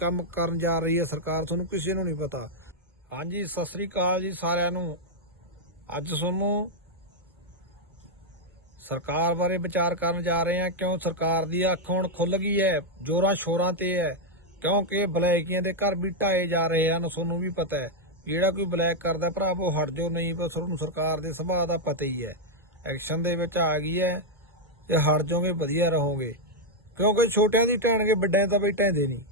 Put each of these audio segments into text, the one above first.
ਕੰਮ ਕਰਨ ਜਾ ਰਹੀ ਹੈ ਸਰਕਾਰ, ਤੁਹਾਨੂੰ ਕਿਸੇ ਨੂੰ ਨਹੀਂ ਪਤਾ। ਹਾਂਜੀ, ਸਤਿ ਸ੍ਰੀ ਅਕਾਲ ਜੀ ਸਾਰਿਆਂ ਨੂੰ। ਅੱਜ ਤੁਹਾਨੂੰ ਸਰਕਾਰ ਬਾਰੇ ਵਿਚਾਰ ਕਰਨ ਜਾ ਰਹੇ ਹਾਂ। ਕਿਉਂ ਸਰਕਾਰ ਦੀ ਅੱਖ ਹੁਣ ਖੁੱਲ ਗਈ ਹੈ, ਜੋਰਾਂ ਸ਼ੋਰਾਂ ਤੇ ਹੈ। ਕਿਉਂਕਿ ਬਲੈਕੀਆਂ ਦੇ ਘਰ ਵੀ ਢਾਏ ਜਾ ਰਹੇ ਹਨ, ਤੁਹਾਨੂੰ ਵੀ ਪਤਾ ਹੈ। ਜਿਹੜਾ ਕੋਈ ਬਲੈਕ ਕਰਦਾ ਭਰਾਵੋ ਹਟ ਜਾਓ, ਨਹੀਂ ਪਰ ਤੁਹਾਨੂੰ ਸਰਕਾਰ ਦੇ ਸੁਭਾਅ ਦਾ ਪਤਾ ਹੀ ਹੈ। ਐਕਸ਼ਨ ਦੇ ਵਿੱਚ ਆ ਗਈ ਹੈ ਤੇ ਹਟ ਜਾਓਗੇ, ਵਧੀਆ ਰਹੋਗੇ। ਕਿਉਂਕਿ ਛੋਟਿਆਂ ਦੀ ਢਾਣਗੇ ਵੱਡਿਆਂ ਤਾਂ ਬਈ ਢਾਂਦੇ ਨਹੀਂ।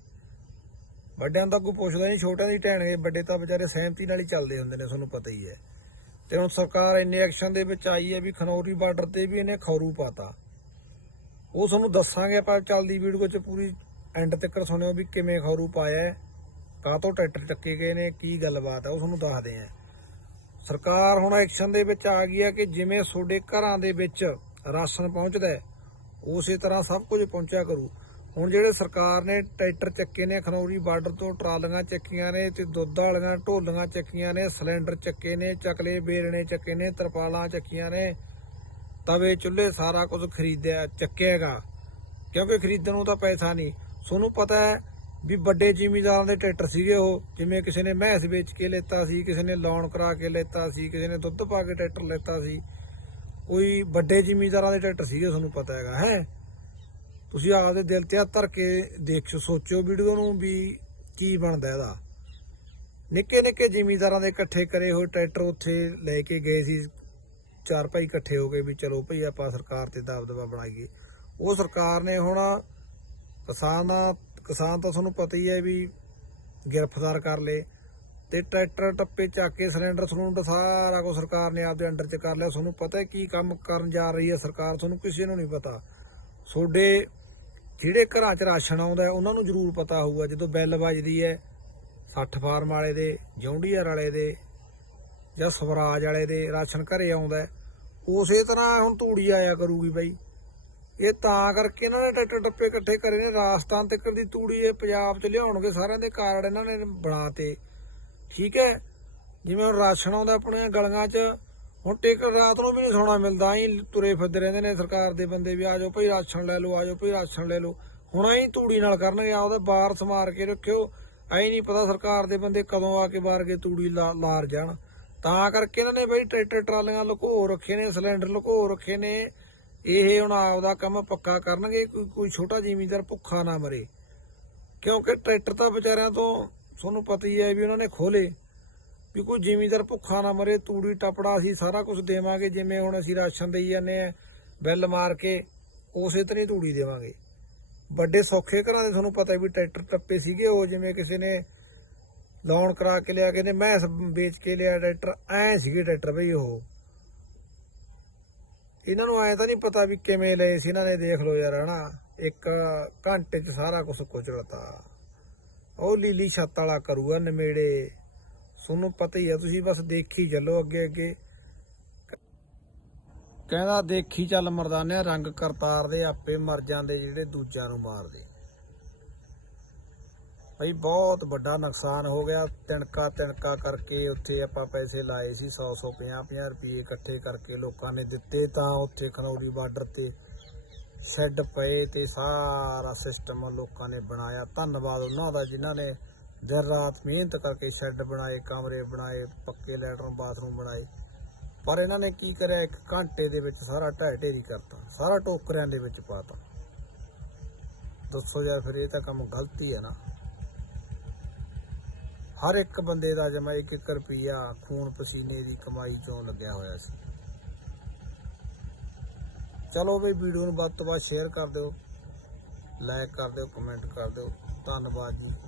ਵੱਡਿਆਂ ਦਾ ਕੋਈ ਪੁੱਛਦਾ ਨਹੀਂ, ਛੋਟਿਆਂ ਦੀ ਢਾਣਗੇ ਵੱਡੇ ਤਾਂ ਵਿਚਾਰੇ ਸਹਿਮਤੀ ਨਾਲ ਹੀ ਚੱਲਦੇ ਹੁੰਦੇ ਨੇ, ਤੁਹਾਨੂੰ ਪਤਾ ਹੀ ਹੈ। ਤੇ ਹੁਣ ਸਰਕਾਰ ਇੰਨੇ ਐਕਸ਼ਨ ਦੇ ਵਿੱਚ ਆਈ ਹੈ ਵੀ ਖਨੌਰੀ ਬਾਰਡਰ ਤੇ ਵੀ ਇਹਨੇ ਖੌਰੂ ਪਾਤਾ। ਉਹ ਤੁਹਾਨੂੰ ਦੱਸਾਂਗੇ ਆਪਾਂ ਚੱਲਦੀ ਵੀਡੀਓ 'ਚ ਪੂਰੀ ਐਂਡ ਤੱਕ ਸੁਣਿਓ ਵੀ ਕਿਵੇਂ ਖੌਰੂ ਪਾਇਆ ਹੈ, ਕਾਹਤੋਂ ਟਰੈਕਟਰ ਚੱਕੇ ਗਏ ਨੇ, ਕੀ ਗੱਲਬਾਤ ਹੈ, ਉਹ ਤੁਹਾਨੂੰ ਦੱਸਦੇ ਆਂ ਸਰਕਾਰ ਹੁਣ ਐਕਸ਼ਨ ਦੇ ਵਿੱਚ ਆ ਗਈ ਹੈ ਕਿ ਜਿਵੇਂ ਤੁਹਾਡੇ ਘਰਾਂ ਦੇ ਵਿੱਚ ਰਾਸ਼ਨ ਪਹੁੰਚਦਾ ਹੈ, ਉਸੇ ਤਰ੍ਹਾਂ ਸਭ ਕੁਝ ਪਹੁੰਚਿਆ ਕਰੂ। ਹੁਣ ਜਿਹੜੇ ਸਰਕਾਰ ਨੇ ਟਰੈਕਟਰ ਚੱਕੇ ਨੇ, ਖਨੌਰੀ ਬਾਰਡਰ ਤੋਂ ਟਰਾਲੀਆਂ ਚੱਕੀਆਂ ਨੇ ਤੇ ਦੁੱਧ ਵਾਲੀਆਂ ਢੋਲੀਆਂ ਚੱਕੀਆਂ ਨੇ, ਸਿਲੰਡਰ ਚੱਕੇ ਨੇ, ਚਕਲੇ ਬੇਰਣੇ ਚੱਕੇ ਨੇ, ਤਰਪਾਲਾਂ ਚੱਕੀਆਂ ਨੇ, ਤਵੇ ਚੁੱਲ੍ਹੇ ਸਾਰਾ ਕੁਝ ਖਰੀਦਿਆ, ਚੱਕੇਗਾ। ਕਿਉਂਕਿ ਖਰੀਦਣ ਨੂੰ ਤਾਂ ਪੈਸਾ ਨਹੀਂ। ਤੁਹਾਨੂੰ ਪਤਾ ਹੈ ਵੀ ਵੱਡੇ ਜ਼ਿਮੀਂਦਾਰਾਂ ਦੇ ਟਰੈਕਟਰ ਸੀਗੇ ਉਹ, ਜਿਵੇਂ ਕਿਸੇ ਨੇ ਮਹਿਸ ਵੇਚ ਕੇ ਲੈਤਾ ਸੀ, ਕਿਸੇ ਨੇ ਲੋਨ ਕਰਾ ਕੇ ਲੈਤਾ ਸੀ, ਕਿਸੇ ਨੇ ਦੁੱਧ ਪਾ ਕੇ ਟਰੈਕਟਰ ਲੈਤਾ ਸੀ। ਕੋਈ ਵੱਡੇ ਜ਼ਿਮੀਂਦਾਰਾਂ ਦੇ ਟਰੈਕਟਰ ਸੀਗੇ ਤੁਹਾਨੂੰ ਪਤਾ ਹੈਗਾ, ਹੈ? ਤੁਸੀਂ ਆਪਦੇ ਦਿਲ ਤੇ ਹੱਥ ਧਰ ਕੇ ਦੇਖੋ ਸੋਚਿਓ ਵੀਡੀਓ ਨੂੰ ਵੀ ਕੀ ਬਣਦਾ ਇਹਦਾ। ਨਿੱਕੇ ਨਿੱਕੇ ਜ਼ਿਮੀਂਦਾਰਾਂ ਦੇ ਇਕੱਠੇ ਕਰੇ ਹੋਏ ਟਰੈਕਟਰ ਉੱਥੇ ਲੈ ਕੇ ਗਏ ਸੀ। ਚਾਰ ਭਾਈ ਇਕੱਠੇ ਹੋ ਗਏ ਵੀ ਚਲੋ ਭਈ ਆਪਾਂ ਸਰਕਾਰ ਤੇ ਦਬਦਬਾ ਬਣਾਈਏ। ਉਹ ਸਰਕਾਰ ਨੇ ਹੁਣ ਕਿਸਾਨਾਂ ਕਿਸਾਨ ਤਾਂ ਤੁਹਾਨੂੰ ਪਤਾ ਹੀ ਹੈ ਵੀ ਗ੍ਰਿਫਤਾਰ ਕਰ ਲਏ ਤੇ ਟਰੈਕਟਰ ਟੱਪੇ ਚੱਕ ਕੇ ਸਿਲੰਡਰ ਸਿਲੰਡਰ ਸਾਰਾ ਕੁਝ ਸਰਕਾਰ ਨੇ ਆਪਦੇ ਅੰਡਰ 'ਚ ਕਰ ਲਿਆ। ਤੁਹਾਨੂੰ ਪਤਾ ਹੈ ਕੀ ਕੰਮ ਕਰਨ ਜਾ ਰਹੀ ਹੈ ਸਰਕਾਰ, ਤੁਹਾਨੂੰ ਕਿਸੇ ਨੂੰ ਨਹੀਂ ਪਤਾ। ਤੁਹਾਡੇ ਜਿਹੜੇ ਘਰਾਂ 'ਚ ਰਾਸ਼ਨ ਆਉਂਦਾ ਉਹਨਾਂ ਨੂੰ ਜ਼ਰੂਰ ਪਤਾ ਹੋਊਗਾ। ਜਦੋਂ ਬੈਲ ਵੱਜਦੀ ਹੈ 60 ਫਾਰਮ ਵਾਲੇ ਦੇ, ਜੌਂਡੀਅਰ ਵਾਲੇ ਦੇ ਜਾਂ ਸਵਰਾਜ ਵਾਲੇ ਦੇ ਰਾਸ਼ਨ ਘਰੇ ਆਉਂਦਾ ਉਸੇ ਤਰ੍ਹਾਂ ਹੁਣ ਤੂੜੀ ਆਇਆ ਕਰੂਗੀ ਬਾਈ। ਇਹ ਤਾਂ ਕਰਕੇ ਇਹਨਾਂ ਨੇ ਟਰੈਕਟਰ ਟੱਪੇ ਇਕੱਠੇ ਕਰੇ ਨੇ, ਰਾਜਸਥਾਨ ਤੱਕ ਦੀ ਤੂੜੀ ਇਹ ਪੰਜਾਬ 'ਚ ਲਿਆਉਣਗੇ ਸਾਰਿਆਂ ਦੇ ਕਾਰਡ ਇਹਨਾਂ ਨੇ ਬਣਾਤੇ। ਠੀਕ ਹੈ, ਜਿਵੇਂ ਹੁਣ ਰਾਸ਼ਨ ਆਉਂਦਾ, ਆਪਣੀਆਂ ਗਲੀਆਂ 'ਚ ਹੁਣ ਟਿਕਟ ਰਾਤ ਨੂੰ ਵੀ ਨਹੀਂ ਸੌਣਾ ਮਿਲਦਾ, ਐਂ ਤੁਰੇ ਫਿਰਦੇ ਰਹਿੰਦੇ ਨੇ ਸਰਕਾਰ ਦੇ ਬੰਦੇ ਵੀ ਆਜੋ ਭਈ ਰਾਸ਼ਨ ਲੈ ਲਓ ਆਜੋ ਭਈ ਰਾਸ਼ਨ ਲੈ ਲਓ। ਹੁਣ ਐਂ ਤੂੜੀ ਨਾਲ ਕਰਨਗੇ ਆਪਦਾ ਬਾਰ ਸਮਾਰ ਕੇ ਰੱਖਿਓ। ਐਂ ਨਹੀਂ ਪਤਾ ਸਰਕਾਰ ਦੇ ਬੰਦੇ ਕਦੋਂ ਆ ਕੇ ਬਾਹਰ ਕੇ ਤੂੜੀ ਲਾ- ਲਾਰ ਜਾਣ। ਤਾਂ ਕਰਕੇ ਇਹਨਾਂ ਨੇ ਬਈ ਟਰੈਕਟਰ ਟਰਾਲੀਆਂ ਲੁਕੋ ਰੱਖੇ ਨੇ, ਸਿਲੰਡਰ ਲੁਕੋ ਰੱਖੇ ਨੇ। ਇਹ ਹੁਣ ਆਪਦਾ ਕੰਮ ਪੱਕਾ ਕਰਨਗੇ, ਕੋਈ ਕੋਈ ਛੋਟਾ ਜ਼ਿਮੀਂਦਾਰ ਭੁੱਖਾ ਨਾ ਮਰੇ। ਕਿਉਂਕਿ ਟਰੈਕਟਰ ਤਾਂ ਵਿਚਾਰਿਆਂ ਤੋਂ ਤੁਹਾਨੂੰ ਪਤਾ ਹੀ ਹੈ ਵੀ ਉਹਨਾਂ ਨੇ ਖੋਲੇ ਵੀ ਕੋਈ ਜ਼ਿਮੀਂਦਾਰ ਭੁੱਖਾ ਨਾ ਮਰੇ, ਤੂੜੀ, ਟਪੜਾ ਅਸੀਂ ਸਾਰਾ ਕੁਝ ਦੇਵਾਂਗੇ, ਜਿਵੇਂ ਹੁਣ ਅਸੀਂ ਰਾਸ਼ਨ ਦੇਈ ਜਾਂਦੇ ਆ ਬਿੱਲ ਮਾਰ ਕੇ ਉਸੇ ਤਰ੍ਹਾਂ ਹੀ ਤੂੜੀ ਦੇਵਾਂਗੇ। ਵੱਡੇ ਸੌਖੇ ਘਰਾਂ ਦੇ ਤੁਹਾਨੂੰ ਪਤਾ ਵੀ ਟਰੈਕਟਰ ਟੱਪੇ ਸੀਗੇ, ਉਹ ਜਿਵੇਂ ਕਿਸੇ ਨੇ ਲੋਨ ਕਰਾ ਕੇ ਲਿਆ, ਕਹਿੰਦੇ ਮੈਂ ਵੇਚ ਕੇ ਲਿਆ ਟਰੈਕਟਰ, ਐ ਸੀਗੇ ਟਰੈਕਟਰ ਬਈ ਉਹ। ਇਹਨਾਂ ਨੂੰ ਐ ਤਾਂ ਨਹੀਂ ਪਤਾ ਵੀ ਕਿਵੇਂ ਲਏ ਸੀ, ਇਹਨਾਂ ਨੇ ਦੇਖ ਲਓ ਯਾਰ, ਹਨਾ, ਇੱਕ ਘੰਟੇ 'ਚ ਸਾਰਾ ਕੁਝ ਕੁਚਲਤਾ ਉਹ ਲੀਲੀ ਛੱਤ ਵਾਲਾ ਕਰੂਗਾ ਨਮੇੜੇ। ਤੁਹਾਨੂੰ ਪਤਾ ਹੀ ਆ, ਤੁਸੀਂ ਬਸ ਦੇਖੀ ਚੱਲੋ ਅੱਗੇ ਅੱਗੇ। ਕਹਿੰਦਾ, ਦੇਖੀ ਚੱਲ ਮਰਦਾਨਿਆ ਰੰਗ ਕਰਤਾਰ ਦੇ ਆਪੇ ਮਰ ਜਾਂਦੇ ਜਿਹੜੇ ਦੂਜਿਆਂ ਨੂੰ ਮਾਰਦੇ। ਭਾਈ ਬਹੁਤ ਵੱਡਾ ਨੁਕਸਾਨ ਹੋ ਗਿਆ। ਤਿਣਕਾ ਤਿਣਕਾ ਕਰਕੇ ਉੱਥੇ ਆਪਾਂ ਪੈਸੇ ਲਾਏ ਸੀ 100 100 50 50 ਰੁਪਏ ਇਕੱਠੇ ਕਰਕੇ ਲੋਕਾਂ ਨੇ ਦਿੱਤੇ ਤਾਂ ਉੱਥੇ ਖਨੌਰੀ ਬਾਰਡਰ ਤੇ ਸ਼ੈੱਡ ਪਏ ਤੇ ਸਾਰਾ ਸਿਸਟਮ ਲੋਕਾਂ ਨੇ ਬਣਾਇਆ। ਧੰਨਵਾਦ ਉਹਨਾਂ ਦਾ ਜਿਨ੍ਹਾਂ ਨੇ ਦਿਨ ਰਾਤ ਮਿਹਨਤ ਕਰਕੇ ਸ਼ੈੱਡ ਬਣਾਏ, ਕਮਰੇ ਬਣਾਏ, ਪੱਕੇ ਲੈਟਰਨ ਬਾਥਰੂਮ ਬਣਾਏ। ਪਰ ਇਹਨਾਂ ਨੇ ਕੀ ਕਰਿਆ? ਇੱਕ ਘੰਟੇ ਦੇ ਵਿੱਚ ਸਾਰਾ ਢਹਿ ਢੇਰੀ ਕਰਤਾ। ਸਾਰਾ ਟੋਕਰਿਆਂ ਦੇ ਵਿੱਚ ਪਾਤਾ। ਦੱਸੋ ਯਾਰ, ਫਿਰ ਇਹ ਤਾਂ ਕੰਮ ਗਲਤੀ ਹੈ ਨਾ। ਹਰ ਇੱਕ ਬੰਦੇ ਦਾ ਜਮਾ ਇੱਕ ਇੱਕ ਰੁਪਿਆ ਖੂਨ ਪਸੀਨੇ ਦੀ ਕਮਾਈ ਚੋਂ ਲੱਗਿਆ ਹੋਇਆ ਸੀ। ਚਲੋ ਵੀ ਵੀਡੀਓ ਨੂੰ ਵੱਧ ਤੋਂ ਵੱਧ ਸ਼ੇਅਰ ਕਰ ਦਿਓ। ਲਾਈਕ ਕਰ ਦਿਓ ਕਮੈਂਟ ਕਰ ਦਿਓ। ਧੰਨਵਾਦ ਜੀ।